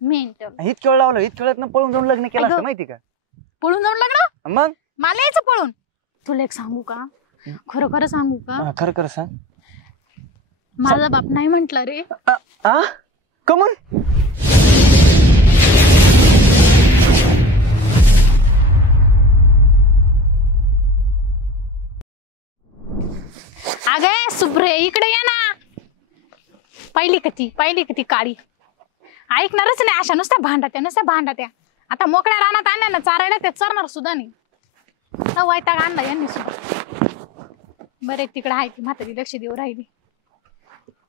Mental इतक्या वेळ लावलं, इतक्या वेळात पळून जाऊन लग्न केलं असतं माहिती का? पळून जाऊन लग्न? मग मला यायचं पळून. तुला एक सांगू का, खरं खरं सांगू का? खरं खरं सांग. माझा बाप नाही म्हंटला रे. कमून? अगे सुप्रे इकडे ये ना. पाहिली का ती काळी? ऐकणारच नाही, अशा नुसत्या भांडत्या. आता मोकळ्या रानात आणल्या ना चारायला, ते चरणार सुद्धा नाही. वैताग आणला यांनी सुद्धा. बरे तिकडे आहे ती म्हातारी, लक्ष देऊ राहिली.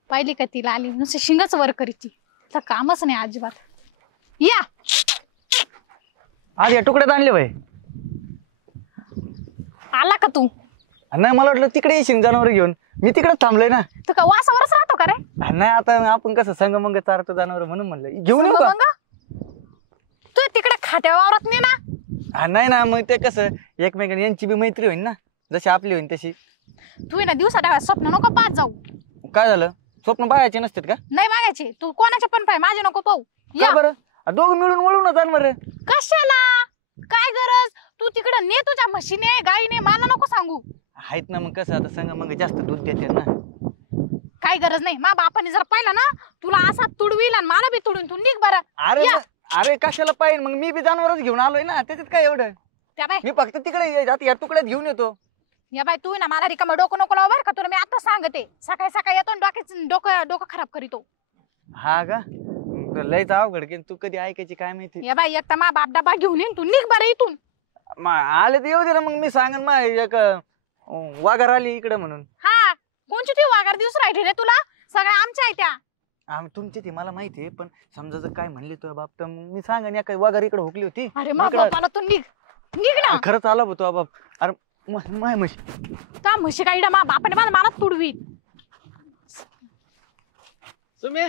पाहिली का तिला आली नुसतं शिंगच वर करीची, तर कामच नाही अजिबात. या आज या तुकड्यात आणले भाई. आला का तू? नाही, मला वाटलं तिकडे येशील जनावर घेऊन. मी तिकडे थांबलोय ना. तू का वासावरच राहतो का रे? नाही, आता आपण कसं संग मंग चारतो जनावर, म्हणून म्हणलं घेऊन येऊ का? तू तिकडे खाट्यावरत नाही ना? नाही ना, मग ते कसं एकमेकांनी यांची बी मैत्री होईल ना, जशी आपली होईल तशी. तू ना दिवसा डाव्या स्वप्न नको पाहत जाऊ. काय झालं? स्वप्न पाहायचे नसतात का? नाही बघायचे. तू कोणाचे पण पाय, माझे नको पाहू. का बरं? दोघं मिळून वळू ना जनावर. कशाला? काय गरज? तू तिकडे ने तुझ्या म्हशीने गाईने, मला नको सांगू. आहेत ना, मग कसं आता संग मग जास्त दूध देते ना. काय गरज नाही. मा बापाने जर पाहिलं ना तुला असा तुडवील आणि मला बी तुडून, तू निघ बरं. अरे कशाला पाहिजे? मग मी बी जनावरच घेऊन आलोय ना, त्याच्यात काय एवढं? मी फक्त तिकडे या तुकड्यात घेऊन येतो. या बाई तू ना मला रिकामा डोकं नको लाव बरं का. तुला मी आता सांगते, सकाळी येतो डोकं खराब करीतो. हा का? लयच अवघड की, तू कधी ऐकायची काय माहिती. या बाई एकटा मा बाप डबा घेऊन येईन, तू निघ बरं इथून. आले तर येऊ दे ना, मग मी सांगन मग एक वाघर आली इकडे म्हणून. हा, कोणची ती वाघर दिवस राहिली रे तुला? सगळ्या आमच्या आहे त्या. तुमची ती मला माहिती आहे, पण समजा जर काय म्हणली तुझ्या बाप तर मी सांगन या काही वाघर इकडे हुकली होती. अरे मग बापाला तू निघ ना. खरंच आला होतो बाप. अरे माय म्हशी, त्या म्हशी काही मा बापाने मला तुडवी. तुम्ही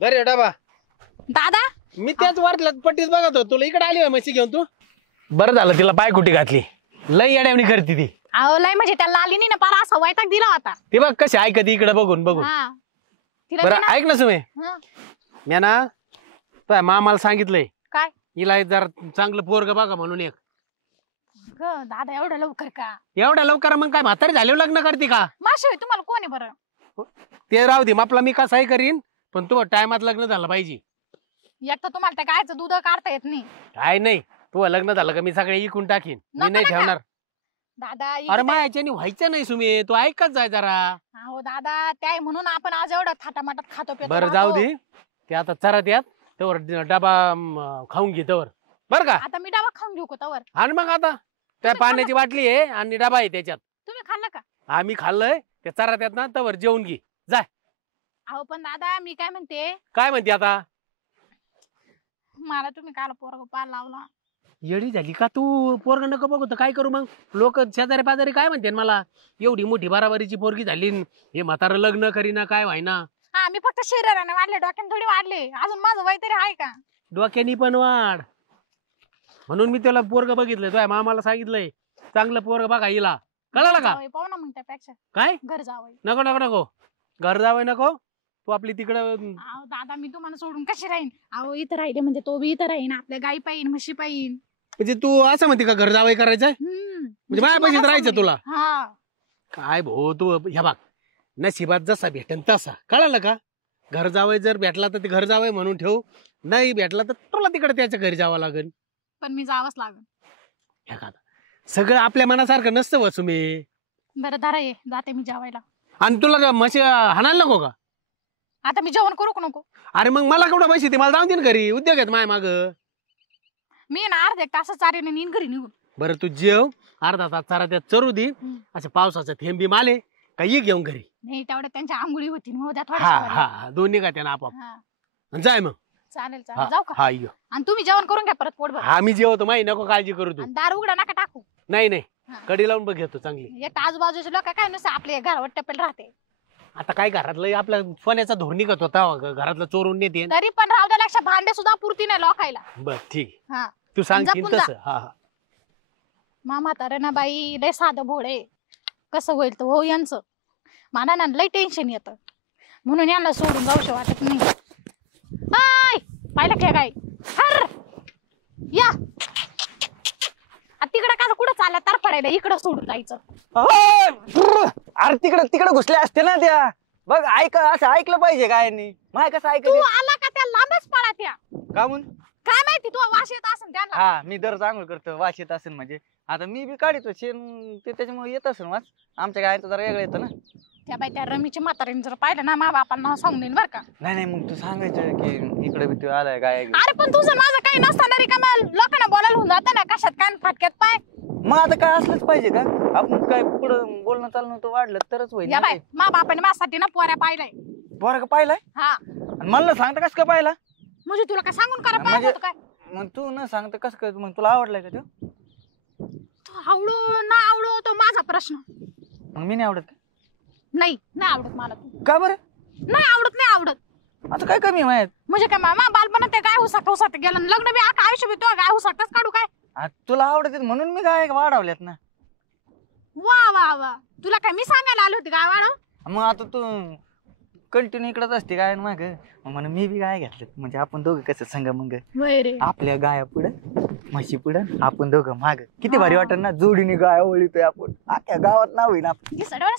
घरी डबा दादा, मी त्याच वाटलं पट्टीत बघत होतो. तुला इकडे आली म्हशी घेऊन तू? बरं झालं तिला पाय कुठे घातली. लई येड्यावणी करते ती. अहो लय म्हणजे त्याला आली नाही ना, पारा असा वैताग दिला होता. ती बघ कशी ऐकते इकडे बघून. बरं ऐक ना तुम्ही, मी ना तुझ्या मामाला सांगितलंय काय? हिला जरा चांगलं पोरग बघा म्हणून एक. दादा एवढं लवकर का? एवढ्या लवकर मग काय म्हातारी झाल्यावर लग्न करते का? माशिवाय तुम्हाला कोण आहे बरं? ते राहू दे, आपला मी कसाही करीन, पण तू टायमात लग्न झालं पाहिजे. एक तर तुम्हाला त्या गायचं दूध काढता येत नाही. काय नाही, तू लग्न झालं का मी सगळे इकून टाकीन. मी नाही ठेवणार दादा. अरे माझ्याने व्हायचं नाही सुमे, तू ऐकत जाय जरा. हो दादा, त्या म्हणून आपण आज एवढं थाटामाटात खातो पितो. बरं जाऊ दे, ते आता चरात यात तवर डबा खाऊन घे तवर. बर का? आता मी डबा खाऊन घेऊ का तवर? आणि मग आता त्या पाण्याची बाटली आहे आणि डबा आहे त्याच्यात. तुम्ही खाल्लं का? आम्ही खाल्लंय. त्या चरात यात ना तवर जेवून घे जाय. अहो पण दादा मी काय म्हणते. काय म्हणते आता? मला तुम्ही काल पोरग पाल लावला. येडी झाली का तू? पोरग नको बघू तर काय करू मग? लोक शेजारी पाजारी काय म्हणते मला, एवढी मोठी बाराबारीची पोरगी झाली, हे म्हातारं लग्न करीना काय व्हायना. हा, मी फक्त शरीराने वाढले, डोक्याने थोडी वाढले. अजून माझं वय तरी आहे का? डोक्यानी पण वाढ. म्हणून मी त्याला पोरग बघितलंय. तुझ्या मामाला सांगितलंय चांगलं पोरग बघा हिला. कळलं का? पाहू ना मग त्यापेक्षा काय घर जावं. नको नको नको, घर जावं नको. तू आपली तिकडं. दादा मी तुम्हाला सोडून कशी राहीन? अहो इथं राहिले म्हणजे तो बी इथं राहीन, आपल्या गाई पाहिन म्हशी पाहिन. म्हणजे तू असं म्हणते का घर जावं करायचंय? म्हणजे माझ्या पैशात राहायचं तुला? काय भाऊ तू ह्या बाग, नशिबात जसा भेटेन तसा. कळालं का? घर जावं जर भेटला तर ते घर जावं म्हणून ठेव, नाही भेटला तर तुला तिकडे त्याच्या घरी जावं लागेल. पण मी जावंच लागेल. सगळं आपल्या मनासारखं नसतं वसू मी. बरं दारा ये, जाते मी जेवायला. आणि तुला म्हशी हाणायला नको का? आता मी जेवण करू नको? अरे मग मला केवढा पैसे ते मला जाऊन दे ना घरी. उद्योग आहेत माय माग. मी ना अर्धा एक तास चारीने नीन घरी निघून. बरं तू जेव, अर्धा तास चारा त्यात चरू दे. असं पावसाचं थेंबी माले काही घेऊन घरी. नाही तेवढ्या त्यांच्या आंघोळी होती. हा दोन्ही का त्यानं आपाप. जाय मग. चालेल चालेल, जाऊ का? हा ये. आणि तुम्ही जेवण करून घ्या परत पोटभर. हा मी जेवतो, माही नको काळजी करू तू. दार उघडा नका टाकू. नाही नाही, कडी लावून बघ घेतो चांगली. एक आजूबाजूचे लोक काय नसतं आपले घरावर टपेल राहते. आता काय घरातलं आपल्या सोन्याचा धोर निघत होता, घरातलं चोरून नेते. तरी पण राहू द्या, लक्ष भांडे सुद्धा पुरती नाही लोकायला. बर ठीक, हा तू सांगशील तसं. हा हा. मामा तर ना बाई लय साधं भोळे, कसं होईल तर हो यांचं. मला ना लय टेन्शन येतं, म्हणून यांना सोडून जाऊशे वाटत नाही. पाहिलं काय हर या तिकडे का कुठं चालला तर पडायला इकडं सोडून जायचं. अरे तिकडे घुसले असते ना त्या. बघ असं ऐकलं पाहिजे काय माय कसं तू ऐकायचं आला का त्या लांबच पळा त्या. का म्हणून? काय माहिती तू वास येत असेल त्यांना. हा मी दर चांगलं करतो वास येत असेल म्हणजे आता मी बी काढतो शेण ते त्याच्यामुळे येत असेल वास. आमच्या गायचं जरा वेगळं येतं ना. त्या बाई त्या रमीच्या म्हातारीने जर पाहिलं ना मा बापांना सांगून देईन बरं का. नाही मग तू सांगायचं की इकडे बी तू आलाय गाय. अरे पण तुझं माझं काही नसताना रिकामा लोकांना बोलायला होऊन जातं ना कशात काय फाटक्यात पाय. मग आता काय असलंच पाहिजे का? आपण काय पुढं बोलणं चालणं तो वाढलं तरच होईल या बाई मा बापाने माझ्यासाठी ना पोऱ्या पाहिलाय. बरं का पाहिलाय? हा आणि मला सांगता कसं काय पाहिला? म्हणजे तुला काय सांगून करा म्हणजे- पाहिजे होतं काय. मग तू न सांगता कसं काय मग तुला आवडलाय का तो? तू आवडो ना आवडो तो माझा प्रश्न. मग मी नाही आवडत का? नाही आवडत मला तू. का बरं? नाही आवडत आता काय कमी माहित? म्हणजे काय मामा बालपणात ते गाय हुसाट गेलं आणि लग्न बी आता आयुष्य बी तो गाय हुसाटच काढू काय. तुला आवडत म्हणून मी गाय वाढवल्यात ना. वा तुला काय मी सांगायला आलो होते गाय वाढव. मग आता तू कंटिन्यू इकडेच असते गाय माग म्हणून मी बी गाय घेतल्यात म्हणजे आपण दोघं कसं संग मग रे आपल्या गाया पुढं म्हशी पुढं आपण दोघं माग किती भारी वाटत ना जोडीने गाय ओळीतोय आपण अख्ख्या गावात नाव होईन आपण. दिवसाडोळा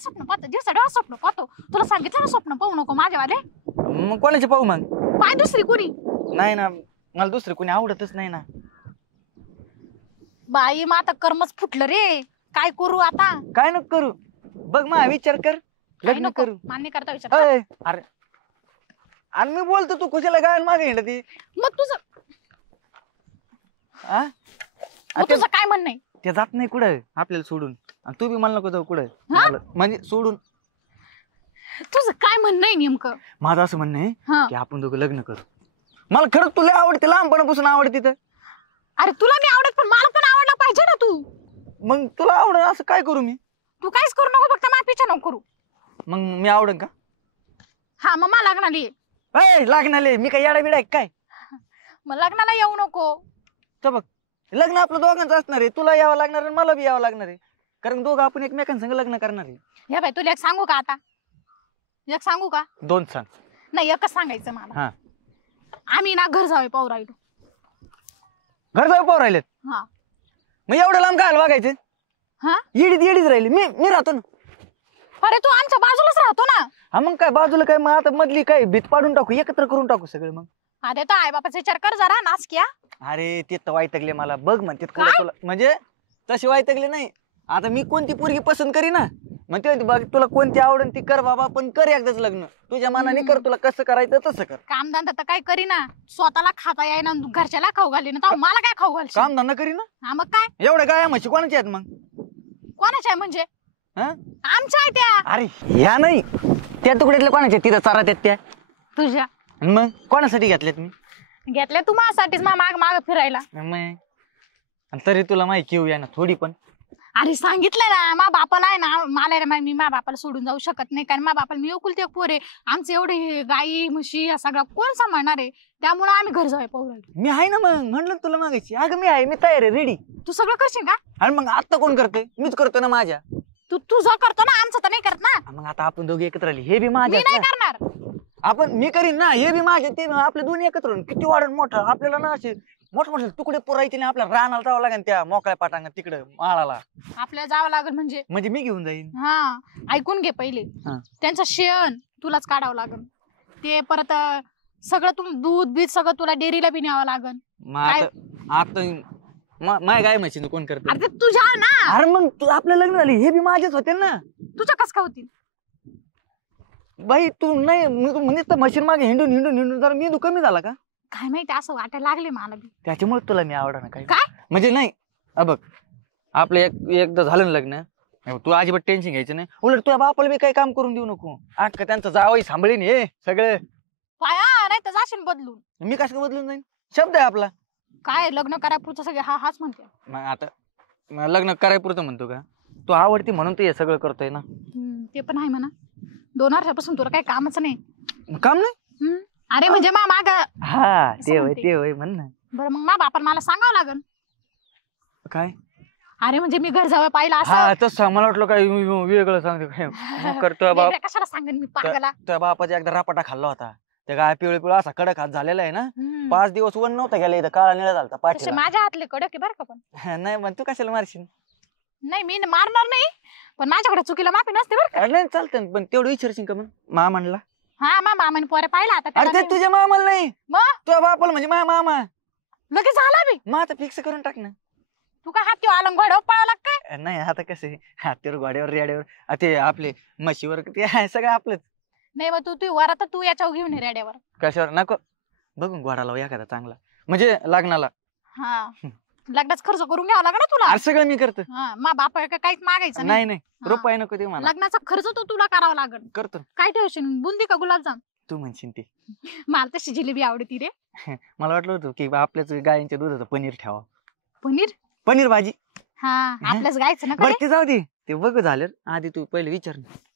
स्वप्न पाहतो तुला सांगितलं ना स्वप्न पाहू नको माझ्यावाले. मग कोणाचे पाहू मग? पाय दुसरी कोणी नाही ना मला दुसरं कोणी आवडतच नाही ना. बाई मग आता कर्मच फुटलं रे काय करू आता. काय नको करू बघ मा विचार कर काय लग्न नको करू. मान्य करता विचार. अय, अरे आणि मी बोलतो तू कुशाला गाय मागे हिंड ती. मग तुझं आ? मग तुझं काय म्हणणं आहे. ते जात नाही कुठं आपल्याला सोडून आणि तू बी मला नको जाऊ कुठं हा? म्हणजे सोडून. तुझं काय म्हणणं आहे नेमकं. माझं असं म्हणणं आहे हा. की आपण दोघं लग्न करू. मला खरंच तुला आवडते लहानपणापासून आवडते तर. अरे तुला नाही आवडत पण मला पण आवडला पाहिजे ना तू. मग तुला आवड असं काय करू मी? तू काहीच करू नको फक्त माझ्या पिछा नको करू. मग मी आवडन का? हा मग मला लग्नाला ये. अय लागणारे मी काय येडा बिडा काय? मग लग्नाला येऊ नको. तर बघ लग्न आपलं दोघांचं असणार आहे. तुला यावं लागणार आहे मला बी यावं लागणार आहे कारण दोघं आपण एकमेकांसंग लग्न करणार आहे. या बाई तुला एक सांगू का आता. एक सांगू का? दोन सांग. नाही एकच सांगायचं मला. हा आम्ही ना घर जावे पाहू राहिलो. घर जाऊ पाहू राहिलेत. हा मग एवढं लांब काय बघायचं? हा येडीच राहिली मी राहतो ना. अरे तू आमच्या बाजूलाच राहतो ना. हा मग काय बाजूला काय मग आता मधली काय भीत पाडून टाकू एकत्र करून टाकू सगळं मग. अरे तो आई बापाचा विचार कर जरा नासक्या. अरे ते तर वाईटगले मला बघ म्हणते काय? तुला म्हणजे तसे वाईटगले नाही. आता मी कोणती पोरगी पसंत करी ना मग ते बघ तुला कोणती आवडन ती कर बाबा पण कर एकदाच लग्न तुझ्या मनाने कर. तुला कसं करायचं तसं कर. कामधंदा तर काय करीना स्वतःला खाता येईना घरच्याला खाऊ घाली ना मला काय खाऊ घालशील. काम धंदा करी ना. हा मग काय एवढ्या गाया म्हशी कोणाच्या आहेत मग? कोणाच्या आहे म्हणजे हा? आमच्या आहे त्या. अरे ह्या नाही त्या तुकड्यातल्या कोणाच्या तिथं चारा त्या तुझ्या आणि मग कोणासाठी घेतल्यात मी? घेतल्या तू माझ्यासाठीच माग माग फिरायला. मग आणि तरी तुला माहिती येऊ या ना थोडी पण. अरे सांगितलं ना मा बापाला आहे ना मला आहे ना मी मा बापाला सोडून जाऊ शकत नाही कारण मा बापाला मी एकुलते एक पोर आहे. आमचे एवढे गाई म्हशी या सगळा कोण सांभाळणार आहे त्यामुळे आम्ही घर जाऊ पाहू राहिलो. मी आहे ना मग म्हणलं तुला मागायची. अगं मी आहे मी तयार आहे रेडी. तू सगळं करशील का? आणि मग आता कोण करतोय? मीच करतो ना माझ्या. तू तुझं करतो ना आमचं तर नाही करत ना. मग आता आपण दोघे एकत्र आले हे बी मी माझ्या नाही करणार. आपण मी करीन ना हे बी माझे ते आपले दोन्ही एकत्र होऊन किती वाढून मोठं आपल्याला ना असे मोठमोठे तुकडे पुरायचे नाही. आपल्याला रानाला जावं लागेल त्या मोकळ्या पाटांना तिकडे माळाला. आपल्याला जावं लागेल म्हणजे मी घेऊन जाईन. हा ऐकून घे पहिले. हा. त्यांचं शेण तुलाच काढावं लागेल. ते परत सगळं तू दूध बीज सगळं तुला डेअरीला बी न्यावं लागेल. मग आता माय गाय म्हशी कोण करत? अरे तुझ्या ना. अरे मग तू आपलं लग्न झाली हे बी माझेच होते ना. तुझ्या कस काय होतील? बाई तू नाही म्हणजे मशीन मागे हिंडून हिंडून हिंडून जरा मेंदू कमी झाला का काय माहिती असं वाटायला लागले मला बी. त्याच्यामुळे तुला मी आवडा ना. काय काय म्हणजे नाही बघ आपलं एकदा झालं ना लग्न तू अजिबात टेन्शन घ्यायचं नाही. उलट तुझ्या बापाला बी काही काम करून देऊ नको. अख्खा त्यांचं जावई सांभाळीन हे सगळं. पाया नाही तर जाशील बदलून. मी कसं बदलून जाईन? शब्द आहे आपला. काय लग्न करायपुरतं सगळे हाच म्हणते. मग आता लग्न करायपुरतं म्हणतो का? तू आवडती म्हणून तू हे सगळं करतोय ना. ते पण आहे म्हणा. 2 वर्षापासून तुला काही कामच नाही. काम नाही? अरे म्हणजे मा माग. हा ते होय म्हण ना. बरं मग मा बापाला मला सांगावं लागल. काय? अरे म्हणजे मी घर जावं पाहिलं हा असं. तसं मला वाटलं काय वेगळं सांगतो काय करतोय बाप. कशाला सांगेन मी पागला. तुझ्या बापाचा एकदा रापाटा खाल्ला होता त्या गाय पिवळे असा कडक हात झालेला आहे ना. हम्म. 5 दिवस वन नव्हता गेला इथं, काळा निळा झालता तसे पाठीला. माझ्या हातले कडक आहे बरं का. पण नाही मग तू कशाला मारशील? नाही मी मारणार नाही, पण माझ्याकडे चुकीला माफी नसते बरं का. नाही चालतं ना, पण तेवढं विचारशील का मग मामांना? हा मामाने पोरे पाहिला आता अरे त्याला ते तुझ्या मामाला नाही, मग तुझ्या बापाला म्हणजे माझ्या मामा. लगेच झाला बी. मग आता फिक्स करून टाक ना. तू काय हात आलं घोड्यावर पळाला काय? नाही आता कसं हातीवर घोड्यावर रेड्यावर ते आपले म्हशीवर ते आहे सगळं आपलंच. नाही मग तू वर आता तू याच्यावर घेऊन ये रेड्यावर. कशावर नको बघून घोडा लाव एखादा चांगला, म्हणजे लग्नाला. हा लग्नाचा खर्च करून घ्यावा लागला ना तुला. अरे सगळं मी करतो. हा मा बापा काहीच मागायचं नाही नाही हा. रुपये नको ते मला. लग्नाचा खर्च तो तुला करावा लागल. करतो काय ठेवशील, बुंदी का गुलाबजाम? तू म्हणशील ते. मला तशी जिलेबी आवडती रे. मला वाटलं होतं की आपल्याच गायींच्या दुधाचं पनीर ठेवा. पनीर? पनीर भाजी. हा आपल्याच गायचं ना बरं कधी. ते जाऊ दे, ते बघ झालं आधी तू पहिले विचार.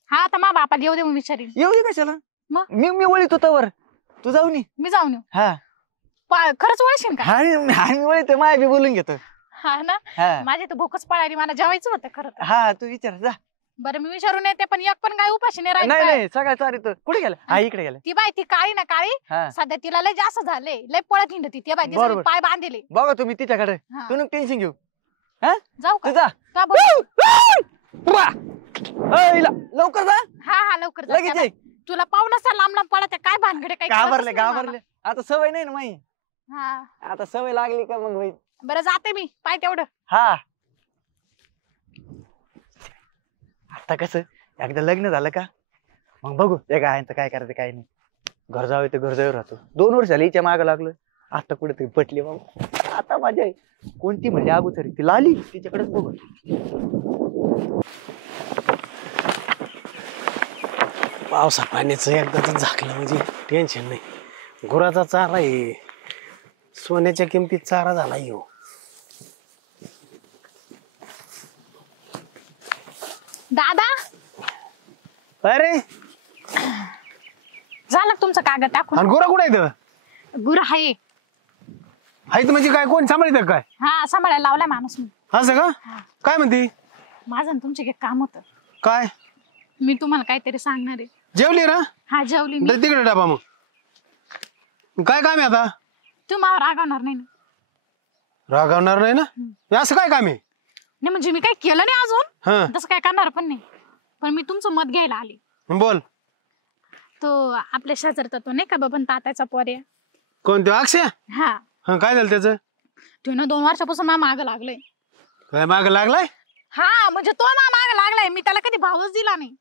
हा आता मा बापाला येऊ दे मग विचारीन. येऊ दे कशाला, मग? मी वळीत होतावर तू जाऊ नी. मी जाऊन येऊ. हा खरंच वळशील का? आम्ही वळीत माया बी बोलून घेतो. हा ना. हा माझी तर भूकच पळाली, मला जेवायचं होतं खरं तर. हा तू विचार जा. बरं मी विचारून येते, पण एक पण गाय उपाशी नाही नाही राहिली. नाही सगळ्या चारित कुठे गेला? हा इकडे गेला. ती बाई ती काळी ना काळी, हा सध्या तिला लय जास्त झाले, लय पळत हिंडती ती बाई. तिचे बरोबर. पाय बांधले. बघा तुम्ही तिच्याकडे, हा. तू नको टेन्शन घेऊ. जाऊ तू का? जा. का बरं? लवकर जा हा लवकर जा. लगेच ये. तुला पाहून असं लांब लांब पळत आहे, काय भानगडे काय घाबरले कळतच नाही घाबरले आता सवय नाही ना माही. मला. हा आता सवय लागली का मग बाई. बरं जाते मी, पाय तेवढं. हा आता कसं एकदा लग्न झालं का मग बघू त्या गायांचं काय करायचं काय नाही. घर जावं तर घर जाऊ राहतो. 2 वर्ष झाली हिच्या मागं लागलं, आता कुठेतरी पटली बाबा. आता माझी आई कोणती म्हणली अगोदर ती लाली, तिच्याकडेच बघू. पावसा पाण्याचं एकदाच झाकलं म्हणजे टेन्शन नाही. गुराचा चारा आहे, सोन्याच्या किमतीत चारा झाला येऊ. दादा अरे झालं का तुमचं कागद टाकून? आणि गुरा कुठे येतं? गुर आहे. हाय म्हणजे काय, कोण सांभाळित काय? हा सांभाळायला लावलाय माणूस मी. असं का? हा. काय म्हणते? माझं आणि तुमचे एक काम होतं, काय मी तुम्हाला काहीतरी सांगणार आहे. जेवली ना? हा जेवली मी. दे तिकडे डबा. मग काय काम आहे आता? तू मला रागवणार नाही ना? रागावणार नाही ना? हे असं काय काम आहे? नाही म्हणजे मी काही केलं नाही अजून, हा तसं काय करणार पण नाही, पण मी तुमचं मत घ्यायला आले. बोल. तो आपल्या शेजारचा तो नाही का बबन तात्याचा पोरे. कोण तो? अक्षय? हा हा काय झालं त्याचं? तो ना 2 वर्षापासून मला मागं लागलंय. काय माग लागलाय? हा म्हणजे तो मला मागं लागलाय, मी त्याला कधी भावच दिला नाही,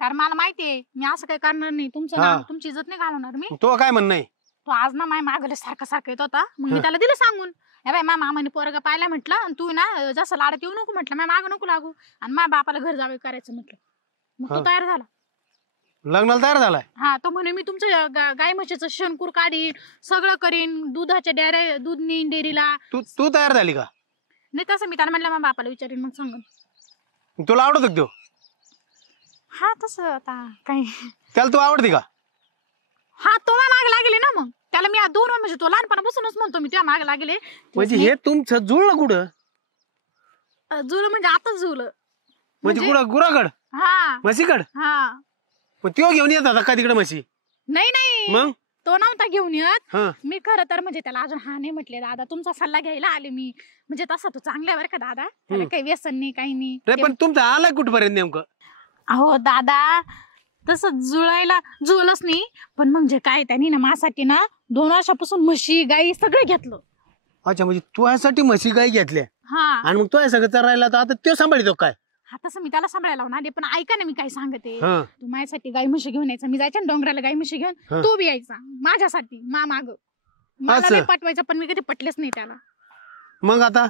कारण मला माहितीये मी असं काही करणार नाही. तुमचं हा. नाव तुमची इज्जत नाही घालवणार मी. तो काय म्हणणं आहे? तो आज ना माय मागले सारखं सारखं येत होता, मग मी त्याला दिलं सांगून, हे बाय मा मामाने पोरगा पाहिला म्हटलं, आणि तू ना जसं लाडत येऊ नको म्हटलं, माझ्या मागं नको लागू, आणि माझ्या बापाला घर जावे करायचं म्हटलं. मग तो हा. तयार झाला. लग्नाला तयार झालाय? हा तो म्हणे मी तुमच्या गाय म्हशीचं शेणकूर काढीन, सगळं करीन, दुधाच्या डेअऱ्या दूध नेईन डेअरीला. तू तयार झाली का? नाही तसं मी त्याला म्हटलं माझ्या बापाला विचारीन मग सांगून. तुला आवडत का तो? हा तसं आता काही. त्याला तू आवडते का? हा तो मागे लागले ना, मग त्याला मी 2 म्हणजे तो लहानपणापासूनच म्हणतो मी त्या मागे लागले. म्हणजे हे तुमचं जुळलं कुठं? जुळलं म्हणजे आताच जुळलं. म्हणजे कुठं? गुराकड? हा म्हशीकड? हा. मग त्यो घेऊन येत आता का तिकडे म्हशी? नाही नाही मग तो नव्हता घेऊन येत. हा मी खरं तर म्हणजे त्याला अजून हा नाही म्हटले, दादा तुमचा सल्ला घ्यायला आले मी. म्हणजे तसा तो चांगला आहे बरं का दादा, त्याला काही व्यसन नाही काही नाही. रे, पण तुमचं आलाय कुठपर्यंत नेमकं? अहो दादा तसं जुळायला जुळलंच नाही, पण म्हणजे काय त्यांनी ना माझ्यासाठी ना 2 वर्षापासून म्हशी गाई सगळं घेतलं. अच्छा, म्हणजे तुझ्यासाठी म्हशी गाय घेतल्या हा आणि मग तुझ्या सगळं राहिला तर आता तो सांभाळतो काय? हा तसं मी त्याला सांभाळायला लावून आले, पण ऐका ना मी काय सांगते. हा. तू माझ्यासाठी गाई म्हशी घेऊन यायचा, मी जायच्या ना डोंगराला गाई म्हशी घेऊन, हा. तू बी यायचा माझ्यासाठी माग. मला असं? नाही पटवायचं, पण मी कधी पटलेच नाही त्याला. मग आता?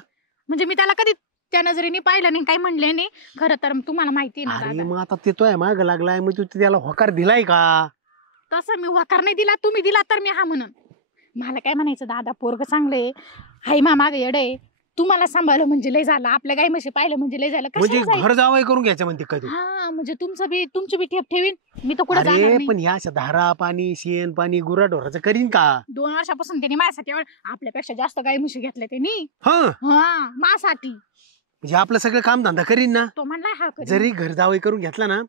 म्हणजे मी त्याला कधी त्या नजरेने पाहिलं नाही, काही म्हणले नाही. खरं तर तुम्हाला माहिती आहे ना अरे दादा, मग आता ते तो माग लागलाय, मग तू त्याला होकार दिलाय का? तसं मी होकार नाही दिला, तुम्ही दिला तर मी हा म्हणून. मला काय म्हणायचं दादा, पोरग चांगले हाय, माग येडे, तुम्हाला सांभाळलं म्हणजे लय झालं, आपल्या गाई म्हशी पाहिलं म्हणजे लय झालं. म्हणजे कशाला घर जावई करून घ्यायचं म्हणते काय तू? हा म्हणजे तुमची बी ठेप ठेवीन मी, तर कुठे जाणार अरे नाही. पण ह्या अशा धारा पाणी शेण पाणी गुराढोराचं करीन का? 2 वर्षापासून त्यांनी माझ्यासाठी आपल्यापेक्षा जास्त गाई म्हशी घेतल्या त्यांनी. हा, हा माझ्यासाठी. म्हणजे आपलं सगळं काम धंदा करीन ना. तो म्हणला हा करीन. जरी घर जावई करून घेतला ना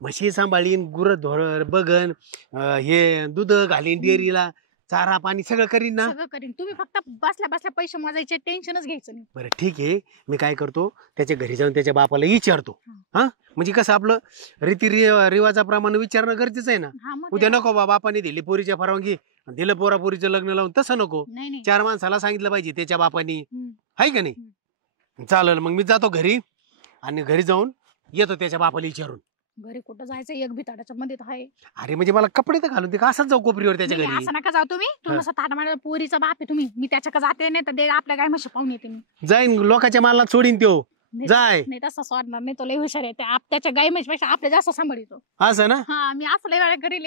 म्हशी सांभाळीन, गुरं बघन, हे दूध घालीन डेअरीला, चारा पाणी सगळं करीन ना. सगळं करीन. तुम्ही फक्त बसल्या बसल्या पैसे मोजायचे, टेन्शनच घ्यायचं नाही. बरं ठीक आहे, मी काय करतो त्याच्या घरी जाऊन त्याच्या बापाला विचारतो. हा म्हणजे कसं आपलं रिवाजाप्रमाणे विचारणं गरजेचं आहे ना. हा मग उद्या नको बापाने दिली पोरीच्या परवानगी, दिलं पोरीचं लग्न लावून, तसं नको. नाही नाही. 4 माणसाला सांगितलं पाहिजे त्याच्या बापानी, हम्म. आहे का नाही. चालेल, मग मी जातो घरी आणि घरी जाऊन येतो त्याच्या बापाला विचारून. घरी कुठं जायचं, एक बिताडाच्या मध्ये आहे. अरे म्हणजे मला कपडे तर घालून दे का, असंच जाऊ कोपरीवर त्याच्या नाही, घरी. असं नका जाऊ तुम्ही. तुम्ही ताट मारा, पोरीचा बाप आहे तुम्ही. मी त्याच्याकडे जाते नाही तर आपल्या गाय म्हशी पाहून येते मी. जाईन लोकांच्या मालला सोडीन त्यो. नाही, जाय. नाही तसं सोडणार नाही. तो लय हुशार आहे. त्याच्या गाय म्हशीपेक्षा आपल्या जास्त सांभाळतो. असं ना. हा, मी असं लय वेळा करील.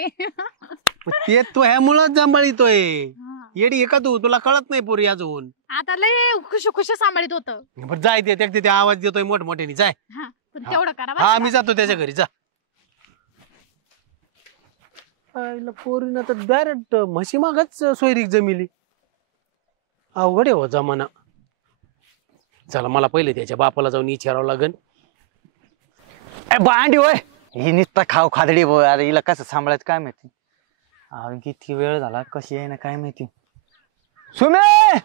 ते तो ह्यामुळंच सांभाळितोय. हा. येडी आहे का तू, तुला कळत नाही पोरी अजून. आता लय खुशी खुशी सांभाळत होतं. बरं जाय, ते आवाज देतोय मोठमोठ्याने, जाय. हा, पण तेवढं करा बरं हा का. मी जातो त्याच्या घरी, जा. पोरीनं तर डायरेक्ट म्हशी मागच सोयरीक जमिली. अवघड आहे हो जमाना. चला मला पहिले त्याच्या बापाला जाऊन विचारावं लागेल. भांडी होय, ही नुसता खाऊ खादडी बोय. अरे हिला कसं सांभाळायचं काय माहिती. किती वेळ झाला, कशी आहे ना काय माहिती. सुमे,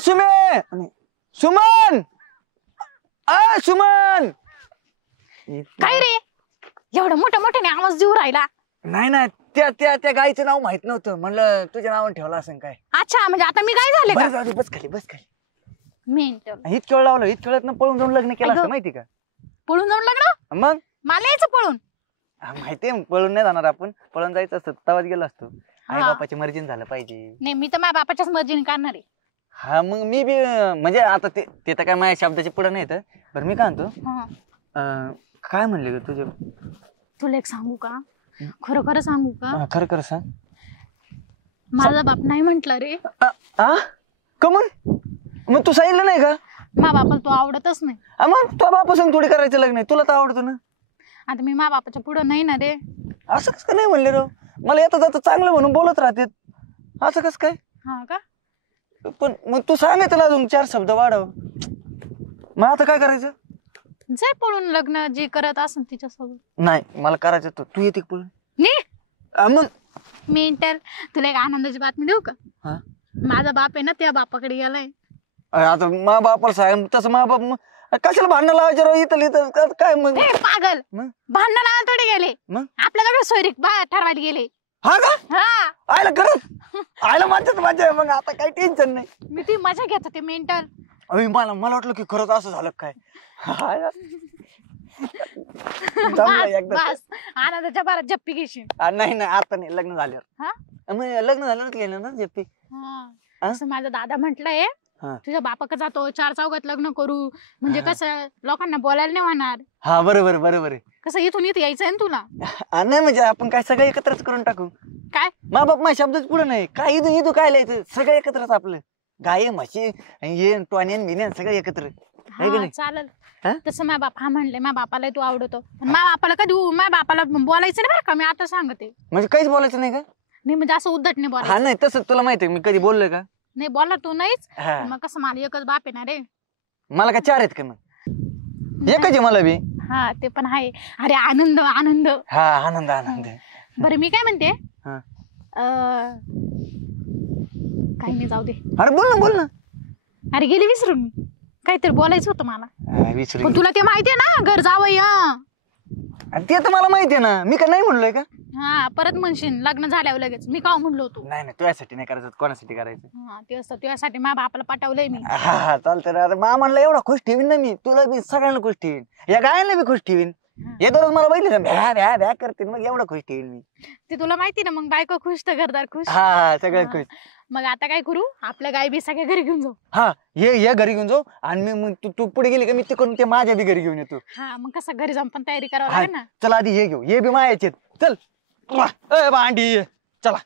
सुमे, सुमन, सुमन. काय रे, एवढं मोठ्या मोठ्याने आवाज देऊ राहिला. नाही ना, त्या गायचं नाव माहित नव्हतं, म्हणलं तुझ्या नावाने ठेवलं असं काय. अच्छा, म्हणजे आता मी काय झाले बरं का? जाऊ दे, बस खाली, बस खाली. मेंटल. इतक्या वेळ लावलं, इतक्या वेळात पळून जाऊन लग्न केलं असतं माहिती का. पळून जाऊन लग्न? मग मला यायचं पळून. माहितीये, पळून नाही जाणार आपण, पळून जायचं असतं तवाच गेलो असतो. आई हा. बापाची मर्जीन झालं पाहिजे. नाही, मी तर माझ्या बापाच्याच मर्जीने करणार आहे. हा मग मी बी म्हणजे आता ते तर काय माझ्या शब्दाची पुढे नाही येत. बरं मी काय म्हणतो, हा. काय म्हणले ग तुझे. तुला एक सांगू का, खरं खरं सांगू का, खरं खरं सांग. माझा बाप नाही म्हंटला रे. कमन, मग तू सांगितलं नाही का. माझ्या बापाला तो आवडतच नाही. मग तुझ्या बापासून थोडी करायचं लग्न, तुला तर आवडतो ना. आता मी माझ्या बापाच्या पुढं नाही ना रे. असं कसं नाही म्हणले रो, मला येतं जातं चांगलं म्हणून बोलत राहते, असं कसं काय. हा का. पण मग तू सांगायचं ना अजून 4 शब्द वाढव. मग आता काय करायचं. जाय पळून लग्न, जे करत असेल तिच्यासोबत. नाही मला करायचं, तू येते पळून. मग मेंटल, तुला एक आनंदाची बातमी देऊ का. हा? माझा बाप आहे ना, त्या बापाकडे गेलाय. आता मा बापाला सांग तसं, मा बाप कशाला भांडण लावायचं राव, इथं काय मग. पागल, मग? भांडणाला थोडे गेले, मग आपल्याकडे सोयरीक ठरवायला गेले. हा का. हा, आयला खरंच, आयला माझ्याच मजा आहे. मग आता काही टेन्शन नाही. मी ती मजा घेत होते मेंटल. मला वाटलं की खरंच असं झालं काय. बस आनंदाच्या बारात जप्पी घेशील. नाही आता नाही, लग्न झाल्यावर. हा? मग लग्न झाल्यावर गेलं ना जेपी. हा, असं माझा दादा म्हंटलय. तुझ्या बापाकडे जातो, 4 चौघात लग्न करू, म्हणजे कसं लोकांना बोलायला नाही होणार. हा बरोबर. कसं इथून इथं यायचंय ना तुला. नाही म्हणजे आपण काय सगळं एकत्रच करून टाकू. काय मा बाप माझ्या शब्दच पुढे नाही काय, इथून काय लिहायचं, सगळं एकत्रच आपलं. गाय म्हशी ये टोन्यान बिन्यान सगळं एकत्र. चालेल. तसं माझ्या बाप हा म्हणले, माझ्या बापाला तू आवडतो. माझ्या बापाला कधी माझ्या बापाला बोलायचं नाही बरं का, मी आता सांगते. म्हणजे काहीच बोलायचं नाही का. नाही म्हणजे असं उद्धट नाही बोलायचं. हा नाही तसं तुला माहिती आहे मी कधी बोललोय का. नाही बोलला तू नाहीच. हा. मग कसं मला एकच बाप आहे ना रे. मला काय 4 आहेत का मग. एकच आहे मला बी. हा ते पण आहे. अरे आनंद आनंद. हा आनंद. बरं मी काय म्हणते, हा. काही नाही, जाऊ दे. अरे बोल ना. अरे गेली विसरून मी, काहीतरी बोलायचं होतं मला. विसरू. पण तुला ते माहितीये ना, घर जावई. ते तर मला माहितीये ना, मी का नाही म्हणलोय का. हा, परत म्हणशील लग्न झाल्यावर लगेच मी का म्हणलो होतो. नाही तुझ्यासाठी नाही करायचं, कोणासाठी करायचं. हा ते असतं, तुझ्यासाठी माझ्या बापाला पटवलंय मी. हा चालतं ना. अरे मामाला एवढा खुश ठेवीन ना मी, तुला बी सगळ्यांना खुश ठेवीन, या गायांना बी खुश ठेवीन. हे दररोज मला बघितलं ना भ्या भ्या करते, मग एवढा खुश ठेवीन मी. ते तुला माहिती ना, मग बायको खुश तर घरदार खुश. हा सगळं खुश. मग आता काय करू, आपल्या गाय बी सगळ्या घरी घेऊन जाऊ. हा ये घरी घेऊन जाऊ, आणि मग तू पुढे गेली का मी तिकडून ते माझ्या बी घरी घेऊन येतो. हा मग कसं घरी जाऊन पण तयारी करावं लागेल ना. चला आधी हे घेऊ, हे बी मायाचे. चल भांडी चला.